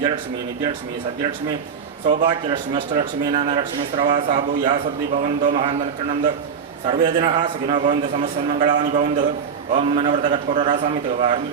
विजयलक्ष्मी नित्यलक्ष्मी सत्यलक्ष्मी सौभाग्यलक्ष्मी अष्टलक्ष्मी नानलक्ष्मी स्रवासाभू या सद्दि भवन्तो महानन्दनन्द सर्वे जनाः सुखिनो भवन्तु समस्तमङ्गलानि भवन्तु ओम मनोव्रतकर्पूररसमितो वार्मि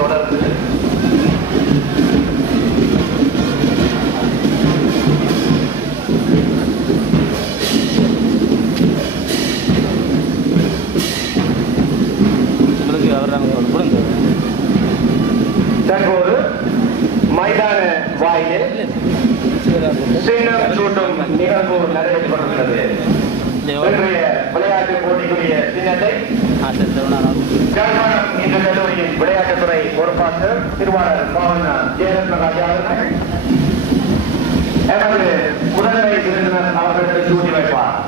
தொடர்ந்து தற்போது மைதான வாயிலில் சின்னம் சூட்டும் நிகழ்வு நடைபெற்றுக் கொண்டிருக்கிறது. இன்றைய விளையாட்டு போட்டிக்குரிய சின்னத்தை ஜாழ்ப்பாணம் இந்து கல்லூரியின் விளையாட்டுத்துறை பொறுப்பாளர் திருவாளர் பாவனா ஜெயரத்னராஜா அவர்கள் எமது முதன்மை விருந்தினர் அவர்களுக்கு சூட்டி வைப்பார்.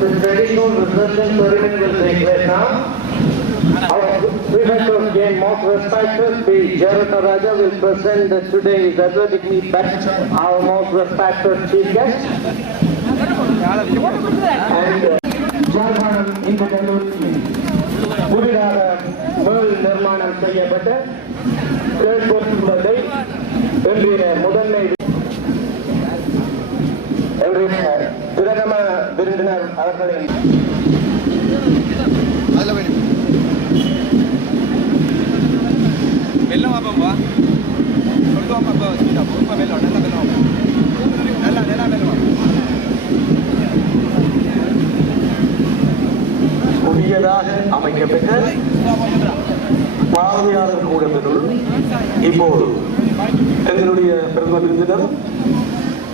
The traditional reception ceremony will take place now. Our prefect of game, most respected P. Jayarathna will present the today's athletic meet best. Our most respected chief guest. And Jharkhand Hindu Kalluri புதிதாக மேல் நிர்மாணம் செய்யப்பட்ட கேட்போர்களை இன்றைய முதன்மை பிரதம விருந்தினர் அவர்களின் புதியதாக அமைக்கப்பட்ட பார்வையாளர் கூடத்தினுள் இப்போது எங்களுடைய பிரதம விருந்தினர்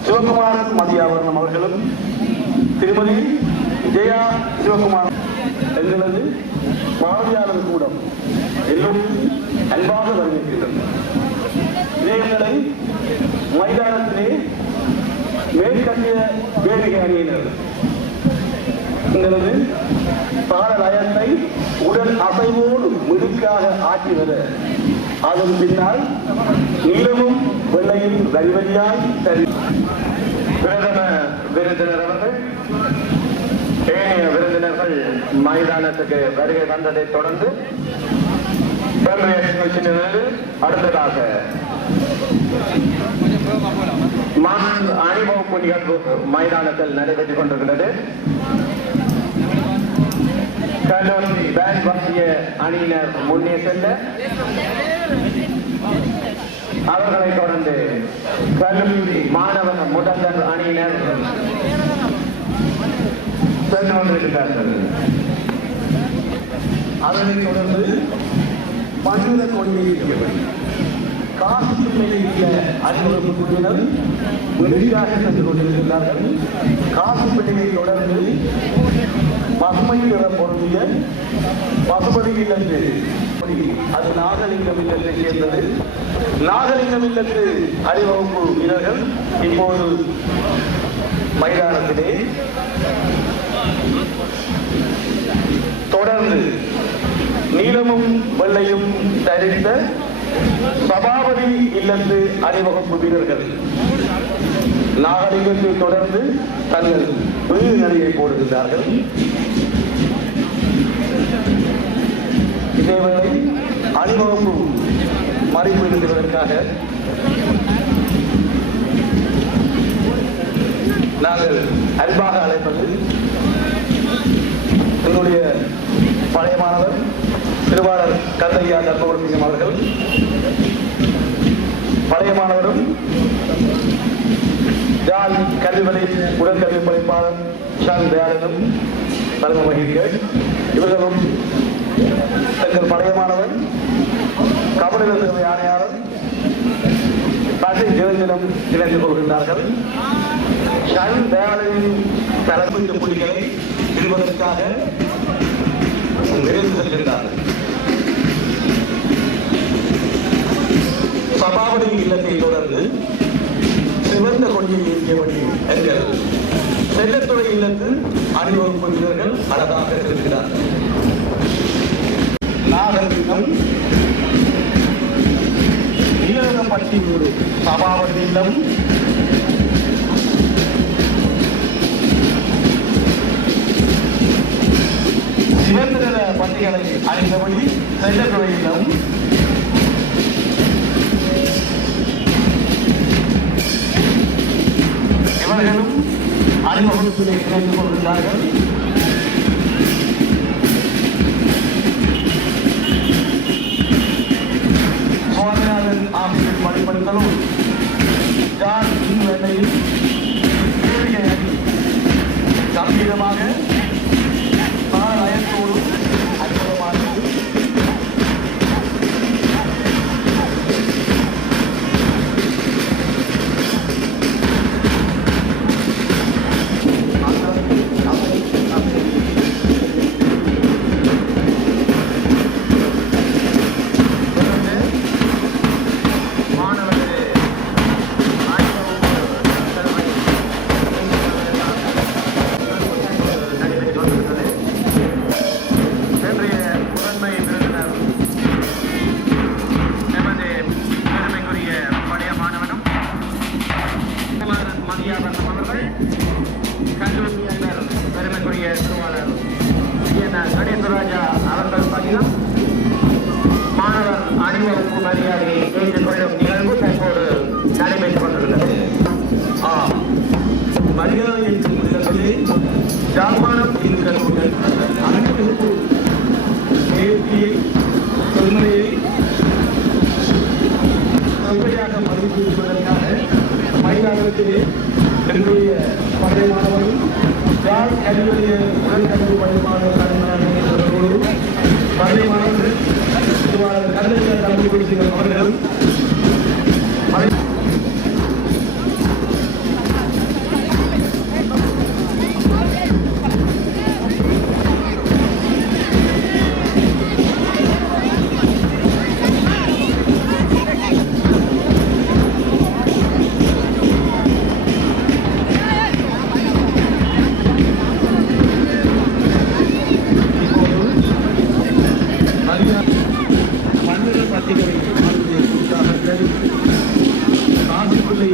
சிவகுமாரன் மதியாவரணம் அவர்களும் திருமதி ஜெயா சிவகுமார் எங்களது பார்வையாளர் கூடம் எல்லோரும் அன்பாக வரவேற்கிறோம். இளைஞர்களை மைதானத்திலே மேற்கட்டிய வேதிகை அணியினர் எங்களது பாடலயத்தை உடல் அசைவோடு மிடுக்காக ஆக்கி வர அதன் பின்னால் நீளமும் வெள்ளையும் வரிவரியாய் சரி பிரதம விருந்தினர் அவர்கள் ஏனைய விருந்தினர்கள் மைதானத்துக்கு வருகை வந்ததை தொடர்ந்து அடுத்ததாக அணிவகுப்பு நிகழ்வு மைதானத்தில் நடைபெற்றுக் கொண்டிருக்கிறது. கல்லூரி பேண்ட் வாசிய அணியினர் முன்னே செல்ல அவர்களை தொடர்ந்து கல்லூரி மாணவன் முதல்வர் அணியினர் சென்று கொண்டிருக்கிறார்கள். அதனைத் தொடர்ந்து மனித கொள்கையை காசு பிள்ளையில் அணிவகுப்பு குழுவினர் வெளியாக சென்று கொண்டிருக்கிறார்கள். காசு பிள்ளையை தொடர்ந்து பசுமை நிற பொருந்திய பசுபதி இல்லத்து, அது நாகலிங்கம் இல்லத்தை சேர்ந்தது. நாகலிங்கம் இல்லத்து அணிவகுப்பு வீரர்கள் இப்போது மைதானத்திலே தொடர்ந்து நீலமும் வெள்ளையும் தரித்த சபாபதி இல்லத்து அணிவகுப்பு வீரர்கள் நாகலிங்கத்தை தொடர்ந்து தங்கள் வீடு நடையை போடுகின்றார்கள். இதேவேளை அணிவகுப்பு மறைப்பதற்காக நாங்கள் அன்பாக அழைப்பது என்னுடைய பழைய மாணவர் திருவாளர் கந்தையா தர்மவர்த்தியம் அவர்கள், பழைய மாணவரும் ஜால் கல்விவலை உடற்கல்வி படைப்பாளர் ஷான் தயாளனும் தலைமை வகிக்க இவர்களும் தங்கள் பழைய மாணவர் கபடில சேவை ஆணையாளர் ஜெயந்திரம் இணைந்து கொள்கின்றார்கள். ஷான் தயாளனின் தலைமை புள்ளிகளை பெறுவதற்காக விரைந்து செல்கின்றார்கள். சபாபதி இல்லத்தை தொடர்ந்து சிவந்த கொடியை ஏற்றிய வழி எங்கள் செல்லத்துறை இல்லத்து அணிவகுப்பு வீரர்கள் அழகாக இருக்கிறார்கள். நாகரிகம் நீலகம்பட்டியூர் சபாபதி இல்லம் சிவந்திர பட்டிகளை அணிந்தபடி செல்லத்துறை இல்லம் இவர்களும் அறிமுகத்திலே இணைந்து கொண்டிருந்தார்கள். சுவாமிநாதன் ஆசிரியர் பணிப்படுத்தலும் ஜான் வேலையில் தேவியை அணி கம்பீரமாக அயத்தோடு அற்புதமானது. கணேசராஜா அவர்கள் பகிலும் மாணவர் அணிவகுப்பு மரியாதையை ஏற்றுக்கொள்ளும் நிகழ்வு தற்போது நடைபெற்றுக் கொண்டுள்ளது. மரியாதை என்ற இடத்திலே ஜாழ்ப்பாணம் என்கிற அனைத்து நேர்த்தியை தொன்மையை தொகையாக மதிப்பிடுவதற்காக மைதானத்திலே என்னுடைய பழைய மாணவர்கள் ஜாழ் கல்வியுடைய உடற்கல்வி பணிப்பாளர் பழைய மாணவர்கள் கல்வியாளர் தலைமை குறித்த அவர்களும் மண்டல பத்திரிகை காசிப்பிள்ளை